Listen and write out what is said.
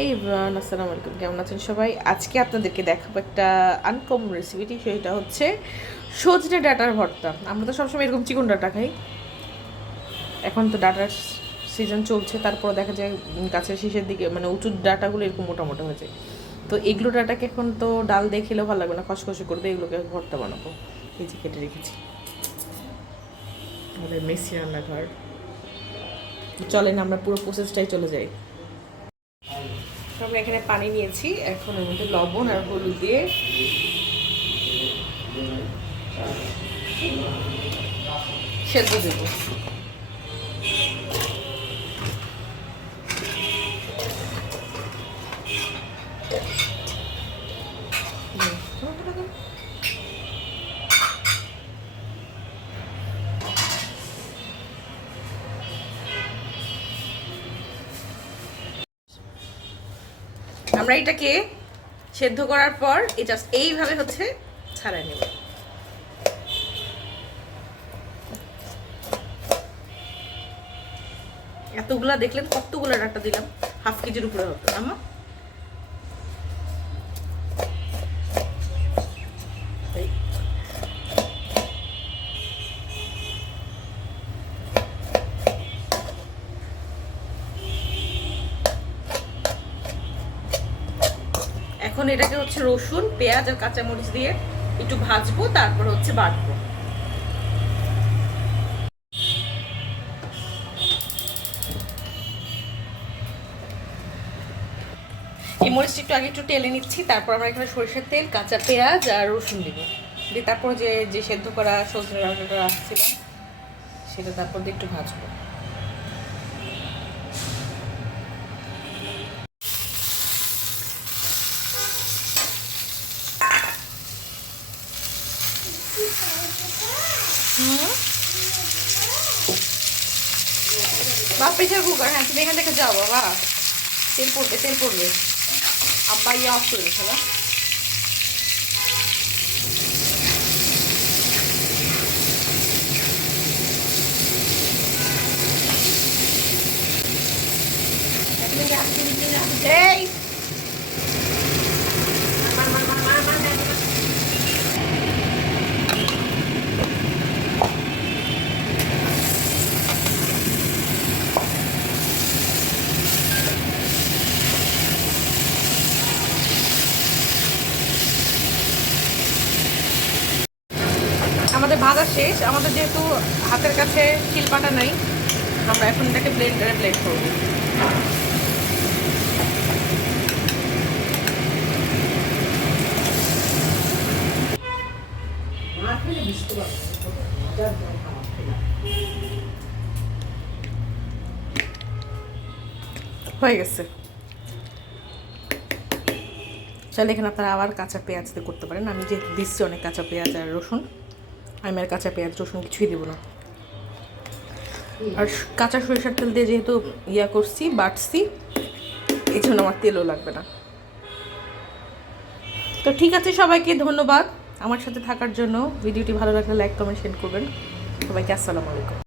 এই ইমরান আসসালামু আলাইকুম। কেমন আছেন সবাই? আজকে আপনাদেরকে দেখাবো একটা আনকমন রেসিপিটি সেটা হচ্ছে সজনে ডাটার ভর্তা। আমরা তো সবসময় এরকম চিকন ডাটা খাই। এখন তো ডাটার সিজন চলছে, তারপর দেখা যায় গাছের শেষের দিকে মানে উঁচু ডাটাগুলো এরকম মোটা মোটা হয়ে তো এগুলো ডাটাকে এখন তো ডাল দিয়ে খেলেও ভালো লাগবে না, খসখসে করবে, এগুলোকে ভর্তা বানাবো। এই যে কেটে রেখেছি। আমাদের মেসি রান্নাঘর। চলেন আমরা পুরো প্রসেসটাই চলে যাই। আমরা এখানে পানি নিয়েছি। এখন এর মধ্যে লবণ আর হলুদ দিয়ে সেদ্ধ দেব। আমরা এটাকে সেদ্ধ করার পর এই জাস্ট এইভাবে হচ্ছে ছাড়াই নেব। এতগুলা দেখলেন কতগুলো ডাটা দিলাম? হাফ কেজির উপরে হতো না এখন এটাকে হচ্ছে রসুন, পেঁয়াজ আর কাঁচামরিচ দিয়ে একটু ভাজবো, তারপর হচ্ছে বাটবো। এই মরিচটা একটু আগে একটু টেলে নিচ্ছি, তারপর আমরা এখানে সরিষার তেল, কাঁচা পেঁয়াজ আর রসুন দিব। দিয়ে তারপর যে যে সেদ্ধ করা সজনে ডাঁটাটা রাখছিলাম সেটা তারপর দিয়ে একটু ভাজবো। বা প্রেশার কুকার হ্যাঁ তুমি এখান থেকে যাও বাবা তেল পড়বে তেল পড়বে আব্বা ইয়ে অফ করে খেলা এই আমাদের ভাজা শেষ। আমাদের যেহেতু হাতের কাছে শিলপাটা নাই, আমরা এখন এটাকে ব্লেন্ডারে ব্লেন্ড করব। হয়ে গেছে। চাইলে এখানে আপনারা আবার কাঁচা পেঁয়াজ দিয়ে করতে পারেন। আমি যে দিচ্ছি অনেক কাঁচা পেঁয়াজ আর রসুন। আমি আর কাঁচা পেঁয়াজ, রসুন কিছুই দেবো না। আর কাঁচা সরিষার তেল দিয়ে যেহেতু ইয়া করছি, বাটছি, এই জন্য আমার তেলও লাগবে না। তো ঠিক আছে, সবাইকে ধন্যবাদ আমার সাথে থাকার জন্য। ভিডিওটি ভালো লাগলে লাইক, কমেন্ট শেয়ার করবেন। সবাইকে আসসালামু আলাইকুম।